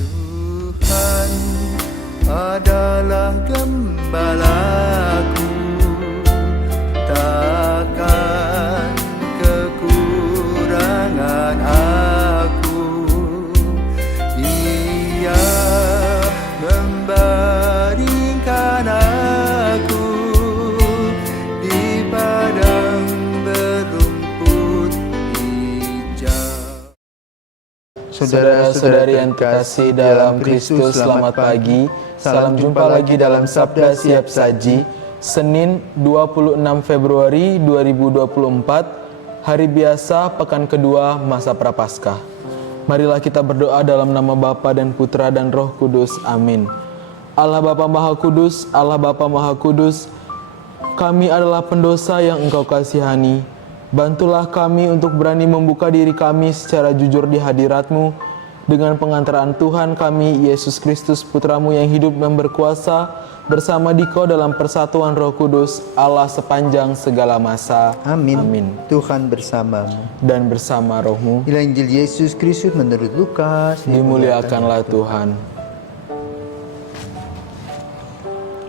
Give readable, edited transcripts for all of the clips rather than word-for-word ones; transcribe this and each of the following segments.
Tuhan adalah gembalaku, takkan kekurangan aku. Ia membaringkan aku di padang berumput hijau. Saudara-saudari yang terkasih dalam Kristus, selamat pagi. Salam jumpa lagi dalam Sabda Siap Saji, Senin 26 Februari 2024, hari biasa, pekan kedua masa Prapaskah. Marilah kita berdoa dalam nama Bapa dan Putra dan Roh Kudus. Amin. Allah Bapa Maha Kudus, Allah Bapa Maha Kudus, kami adalah pendosa yang Engkau kasihani. Bantulah kami untuk berani membuka diri kami secara jujur di hadirat-Mu dengan pengantaran Tuhan kami, Yesus Kristus, Putra-Mu yang hidup dan berkuasa, bersama Dikau dalam persatuan Roh Kudus, Allah sepanjang segala masa. Amin. Amin. Tuhan bersamamu. Dan bersama Roh-Mu, Inilah Injil Yesus Kristus menurut Lukas. dimuliakanlah Tuhan.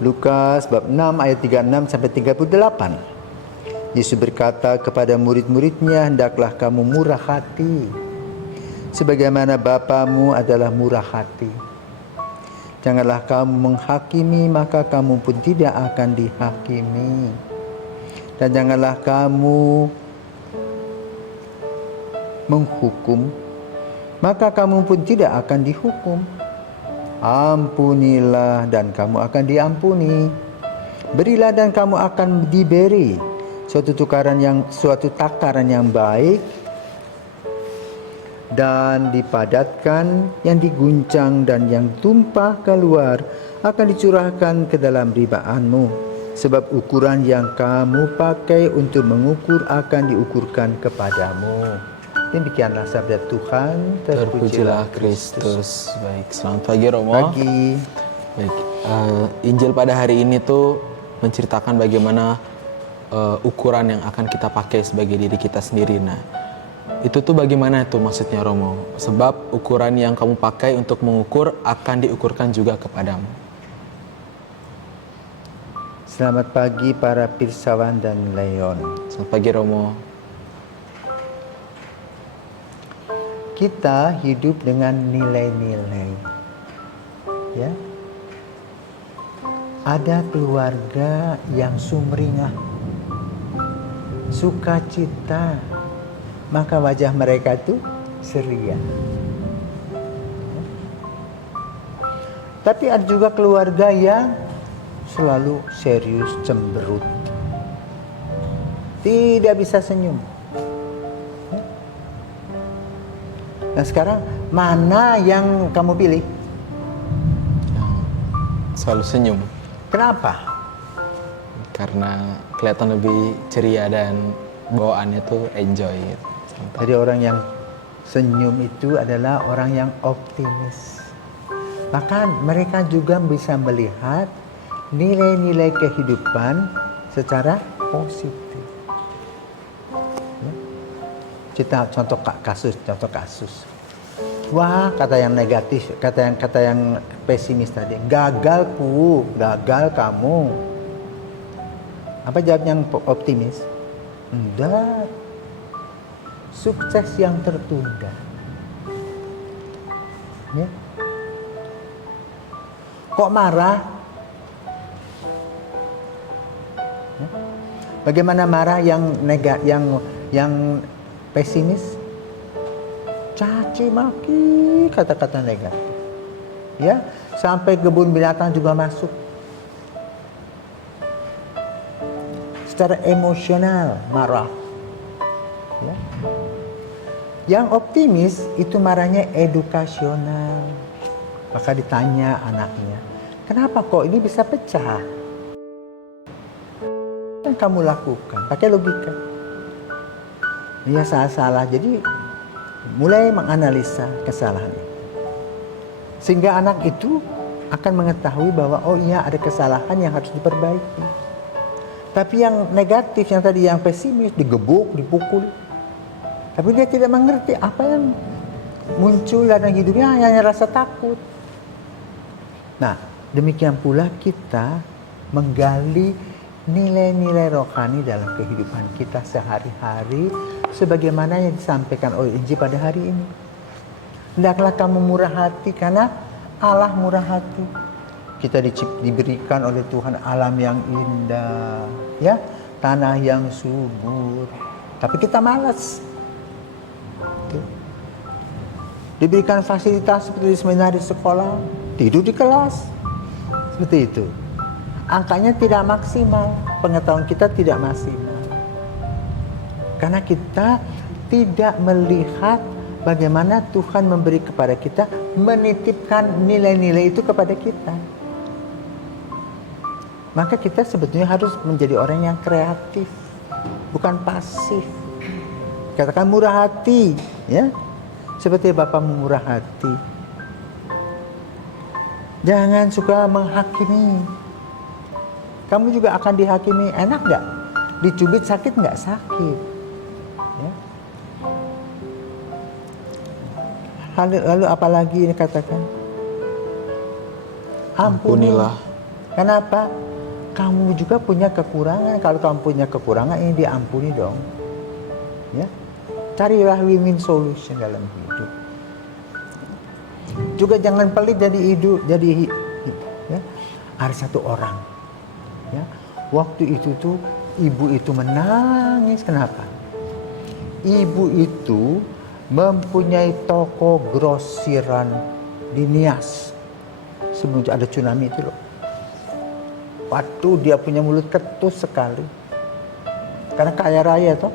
Lukas bab 6 ayat 36 sampai 38. Yesus berkata kepada murid-muridnya, hendaklah kamu murah hati, sebagaimana Bapamu adalah murah hati. Janganlah kamu menghakimi, maka kamu pun tidak akan dihakimi. Dan janganlah kamu menghukum, maka kamu pun tidak akan dihukum. Ampunilah dan kamu akan diampuni. Berilah dan kamu akan diberi. Suatu takaran yang baik dan dipadatkan, yang diguncang dan yang tumpah keluar akan dicurahkan ke dalam ribaanmu. Sebab ukuran yang kamu pakai untuk mengukur akan diukurkan kepadamu. Demikianlah sabda Tuhan. Terpujilah Kristus. Baik, selamat pagi Romo. Pagi. Baik, Injil pada hari ini tuh menceritakan bagaimana ukuran yang akan kita pakai sebagai diri kita sendiri. Nah, itu tuh bagaimana itu maksudnya Romo? Sebab ukuran yang kamu pakai untuk mengukur akan diukurkan juga kepadamu. Selamat pagi para pirsawan dan Leon. Selamat pagi Romo. Kita hidup dengan nilai-nilai. Ya. Ada keluarga yang sumringah, sukacita, maka wajah mereka itu ceria. Tapi ada juga keluarga yang selalu serius, cemberut, tidak bisa senyum. Nah sekarang mana yang kamu pilih? Selalu senyum. Kenapa? Karena kelihatan lebih ceria dan bawaannya tuh enjoy gitu. Jadi orang yang senyum itu adalah orang yang optimis. Maka mereka juga bisa melihat nilai-nilai kehidupan secara positif. Ya. Kita contoh kasus. Wah, kata yang negatif, kata yang pesimis tadi, gagal kamu. Apa jawab yang optimis? Enggak. Sukses yang tertunda. Ya. Kok marah? Ya. Bagaimana marah yang pesimis? Caci maki, kata-kata negatif. Ya, sampai kebun binatang juga masuk. Secara emosional marah. Ya. Yang optimis itu marahnya edukasional. Maka ditanya anaknya, kenapa kok ini bisa pecah? Yang kamu lakukan, pakai logika. Iya salah-salah, jadi mulai menganalisa kesalahan itu. Sehingga anak itu akan mengetahui bahwa oh iya ada kesalahan yang harus diperbaiki. Tapi yang negatif, yang tadi yang pesimis, digebuk, dipukul. Tapi dia tidak mengerti apa yang muncul dalam hidupnya hanya rasa takut. Nah, demikian pula kita menggali nilai-nilai rohani dalam kehidupan kita sehari-hari sebagaimana yang disampaikan oleh Injil pada hari ini. Hendaklah kamu murah hati karena Allah murah hati. Kita diberikan oleh Tuhan alam yang indah, ya, tanah yang subur. Tapi kita malas. Diberikan fasilitas seperti seminar di sekolah, tidur di kelas. Seperti itu. Angkanya tidak maksimal, pengetahuan kita tidak maksimal. Karena kita tidak melihat bagaimana Tuhan memberi kepada kita, menitipkan nilai-nilai itu kepada kita. Maka kita sebetulnya harus menjadi orang yang kreatif, bukan pasif. Katakan murah hati, ya. Seperti Bapamu murah hati. Jangan suka menghakimi. Kamu juga akan dihakimi. Enak nggak? Dicubit sakit nggak? Sakit. Ya. Lalu apalagi ini katakan? Ampunilah. Kenapa? Kamu juga punya kekurangan. Kalau kamu punya kekurangan, ini diampuni dong. Ya. Carilah win-win solution dalam hidup. Juga jangan pelit jadi hidup, ya. Ada satu orang, ya. Waktu itu tuh ibu itu menangis. Kenapa? Ibu itu mempunyai toko grosiran di Nias sebelum ada tsunami itu loh. Waduh, dia punya mulut ketus sekali. Karena kaya raya toh.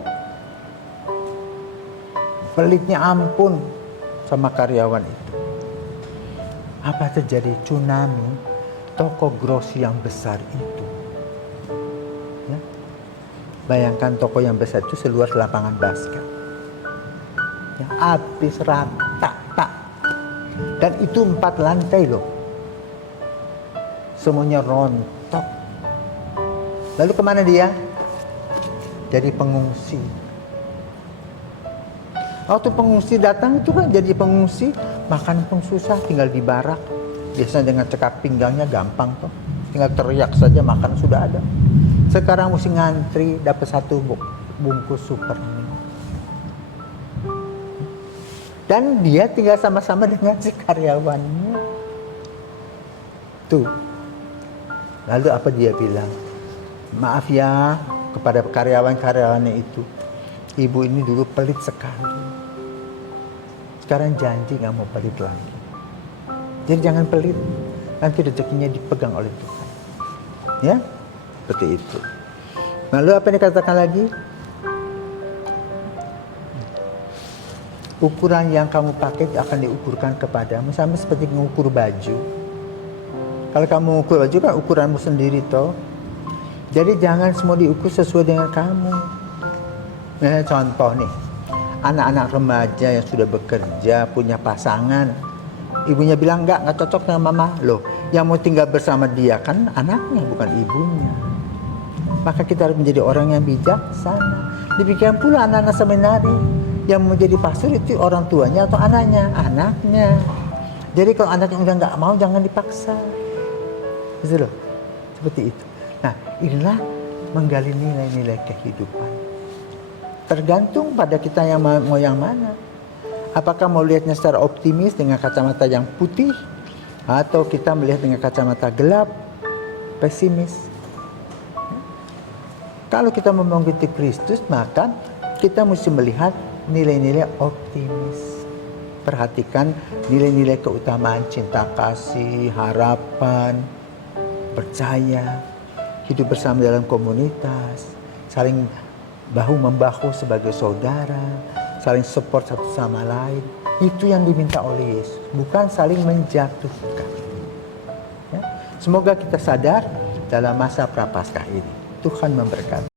Pelitnya ampun sama karyawan itu. Apa terjadi? Tsunami, toko grosir yang besar itu. Ya. Bayangkan toko yang besar itu seluas lapangan basket. Ya, habis rata, Pak. Dan itu 4 lantai loh. Semuanya rontok. Lalu kemana dia? Jadi pengungsi. Waktu pengungsi datang itu kan jadi pengungsi, makan pun susah, tinggal di barak. Biasanya dengan cekak pinggangnya gampang toh. Tinggal teriak saja makan sudah ada. Sekarang mesti ngantri dapat 1 bungkus super. Dan dia tinggal sama-sama dengan si karyawannya. Tuh. Lalu apa dia bilang? Maaf ya kepada karyawan-karyawannya itu. Ibu ini dulu pelit sekali. Sekarang janji gak mau pelit lagi. Jadi jangan pelit. Nanti rezekinya dipegang oleh Tuhan. Ya, seperti itu. Lalu apa yang dikatakan lagi? Ukuran yang kamu pakai akan diukurkan kepadamu. Sama seperti mengukur baju. Kalau kamu mengukur baju kan ukuranmu sendiri toh. Jadi jangan semua diukur sesuai dengan kamu. Nah, contoh nih. Anak-anak remaja yang sudah bekerja, punya pasangan. Ibunya bilang enggak cocok dengan mama. Loh, yang mau tinggal bersama dia kan anaknya, bukan ibunya. Maka kita harus menjadi orang yang bijaksana. Demikian pula anak-anak seminari. Yang menjadi pastor itu orang tuanya atau anaknya? Anaknya. Jadi kalau anaknya udah nggak mau, jangan dipaksa. Gitu loh. Seperti itu. Nah, inilah menggali nilai-nilai kehidupan. Tergantung pada kita yang mau yang mana. Apakah mau lihatnya secara optimis dengan kacamata yang putih, atau kita melihat dengan kacamata gelap, pesimis. Kalau kita mau mengikuti Kristus, maka kita mesti melihat nilai-nilai optimis. Perhatikan nilai-nilai keutamaan cinta kasih, harapan, percaya, hidup bersama dalam komunitas, saling bahu-membahu sebagai saudara, saling support satu sama lain. Itu yang diminta oleh Yesus, bukan saling menjatuhkan. Ya? Semoga kita sadar dalam masa Prapaskah ini. Tuhan memberkati.